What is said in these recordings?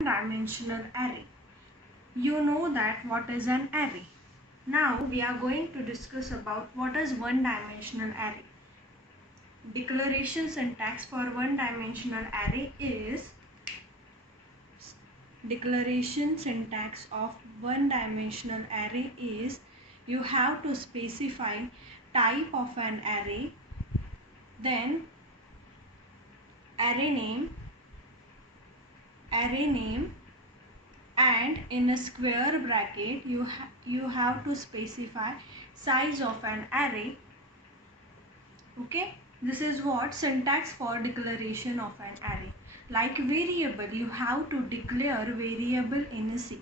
Dimensional array. You know that what is an array. Now we are going to discuss about what is one-dimensional array. Declaration syntax for one-dimensional array is declaration syntax of one-dimensional array is you have to specify type of an array, then array name, and in a square bracket you have to specify size of an array. Okay, this is what syntax for declaration of an array. Like variable, you have to declare variable in C.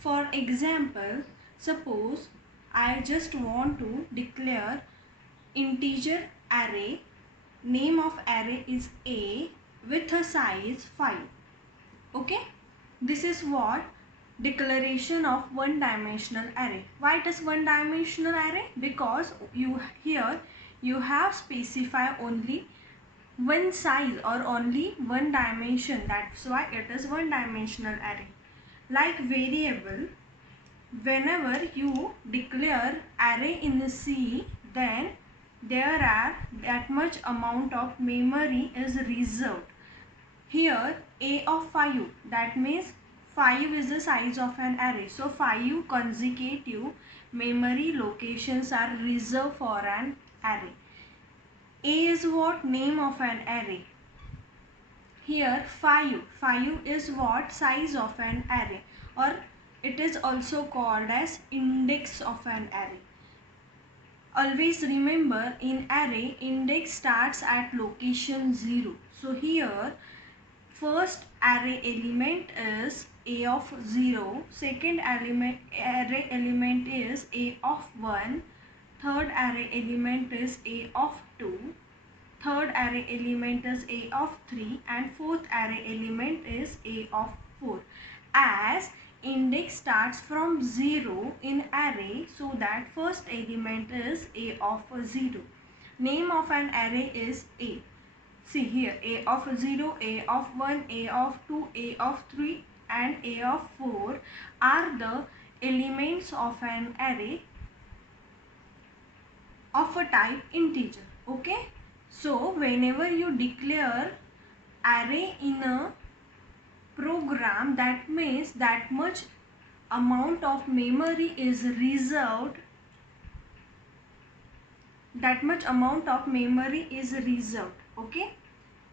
For example, suppose I just want to declare integer array. Name of array is A with a size 5. Okay, this is what declaration of one-dimensional array. Why it is one-dimensional array? Because you have specified only one size or only one dimension. That's why it is one-dimensional array. Like variable, whenever you declare array in C, then there are that much amount of memory is reserved. Here A of 5, that means 5 is the size of an array. So 5 consecutive memory locations are reserved for an array. A is what? Name of an array. Here 5 is what? Size of an array, or it is also called as index of an array. Always remember, in array index starts at location 0. So here first array element is A of 0, second array element is A of 1, third array element is A of 2, third array element is A of 3, and fourth array element is A of 4. As index starts from 0 in array, so that first element is A of 0. Name of an array is A. See here, A of 0, A of 1, A of 2, A of 3 and A of 4 are the elements of an array of a type integer. Okay. So whenever you declare array in a program, that means that much amount of memory is reserved. Okay.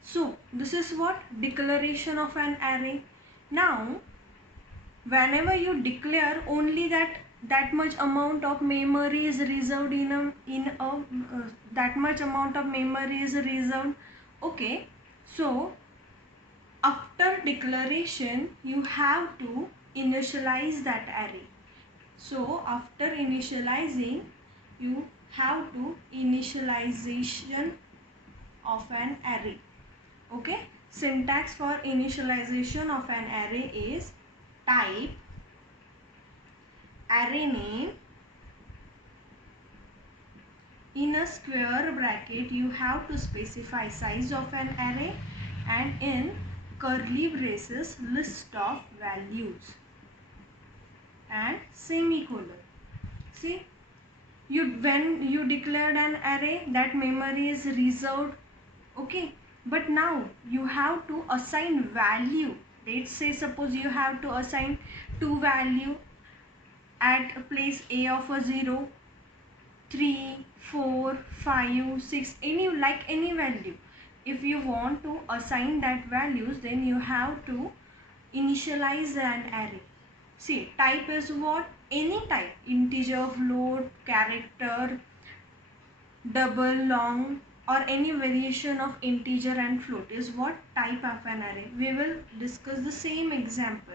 So this is what declaration of an array. Now whenever you declare only that much amount of memory is reserved that much amount of memory is reserved. Okay, so after declaration you have to initialize that array. So after initializing, you have to initialization of an array. Okay, syntax for initialization of an array is type array name, in a square bracket you have to specify size of an array, and in curly braces list of values and semicolon. See, when you declared an array, that memory is reserved. Okay, but now you have to assign value. Let's say suppose you have to assign two value at place A of a 0, 3, 4, 5, 6, any value. If you want to assign that values, then you have to initialize an array. See, type is what? Any type, integer, float, character, double, long, or any variation of integer and float is what? Type of an array. We will discuss the same example.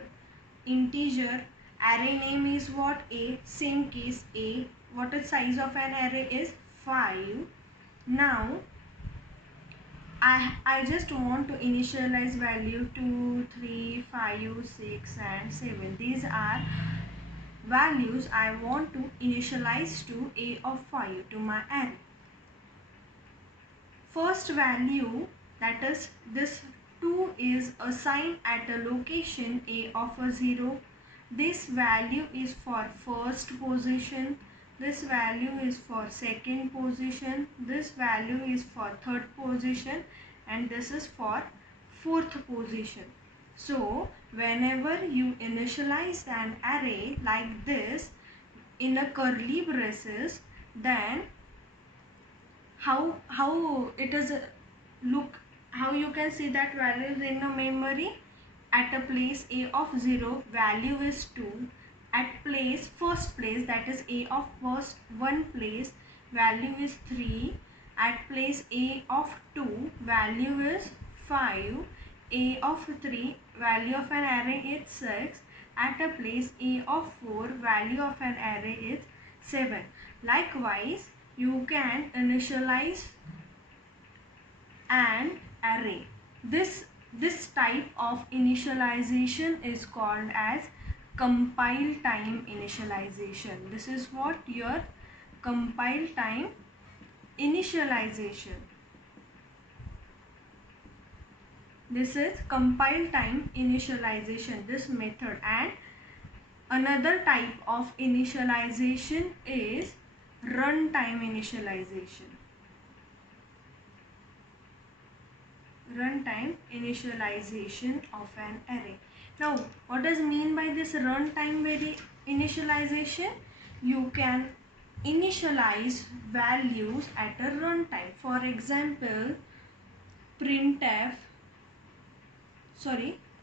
Integer, array name is what? A, same case A. What is size of an array is 5. Now I just want to initialize value 2, 3, 5, 6 and 7. These are values I want to initialize to A of 5 to my array. First value, that is this 2 is assigned at a location A of a 0. This value is for first position. This value is for second position. This value is for third position. And this is for fourth position. So whenever you initialize an array like this in a curly braces, then how it is look, how you can see that values in a memory. At a place A of 0, value is 2. At place first place, that is A of first one place, value is 3. At place A of 2, value is 5. A of 3, value of an array is 6. At a place A of 4, value of an array is 7. Likewise, you can initialize an array. This type of initialization is called as compile time initialization. This is what your compile time initialization. This is compile time initialization, this method. And another type of initialization is runtime initialization. Runtime initialization of an array. Now, what does mean by this runtime initialization? You can initialize values at a runtime. For example, printf,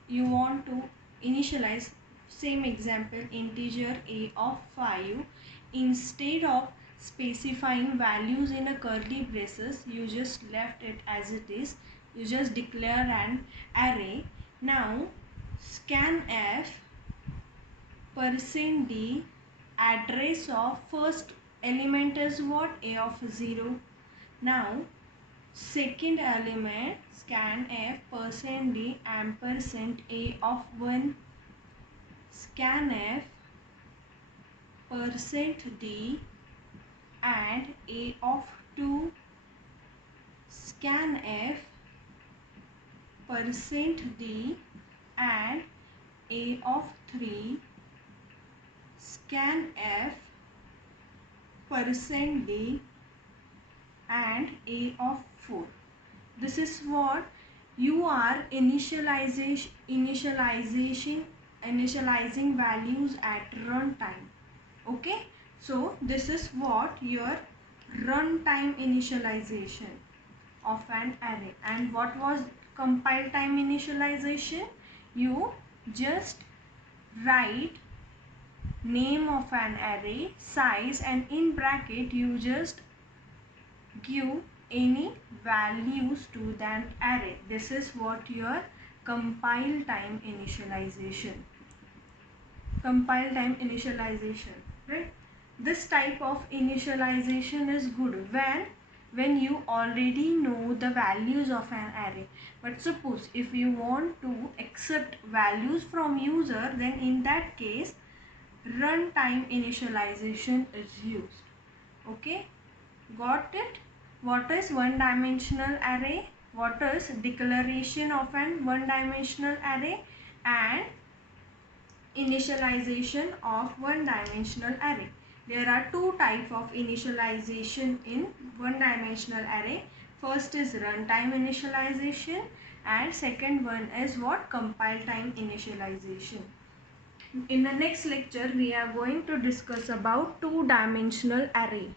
you want to initialize, same example, integer a of 5. Instead of specifying values in a curly braces, you just left it as it is. You just declare an array. Now scanf %d, address of first element is what? A of 0. Now second element, scanf %d ampersand A of 1. Scanf %d and A of 2. Scanf %d and A of 3. Scanf %d and A of 4. This is what you are initializing values at runtime. Okay, so this is what your runtime initialization of an array. And what was compile time initialization? You just write name of an array, size, and in bracket you just give any values to that array. This is what your compile time initialization. Compile time initialization, right? This type of initialization is good when you already know the values of an array. But suppose if you want to accept values from user, then in that case runtime initialization is used. Okay, got it? What is one-dimensional array? What is declaration of an one-dimensional array and initialization of one-dimensional array? There are two types of initialization in one-dimensional array. First is runtime initialization and second one is what? Compile time initialization. In the next lecture, we are going to discuss about two-dimensional array.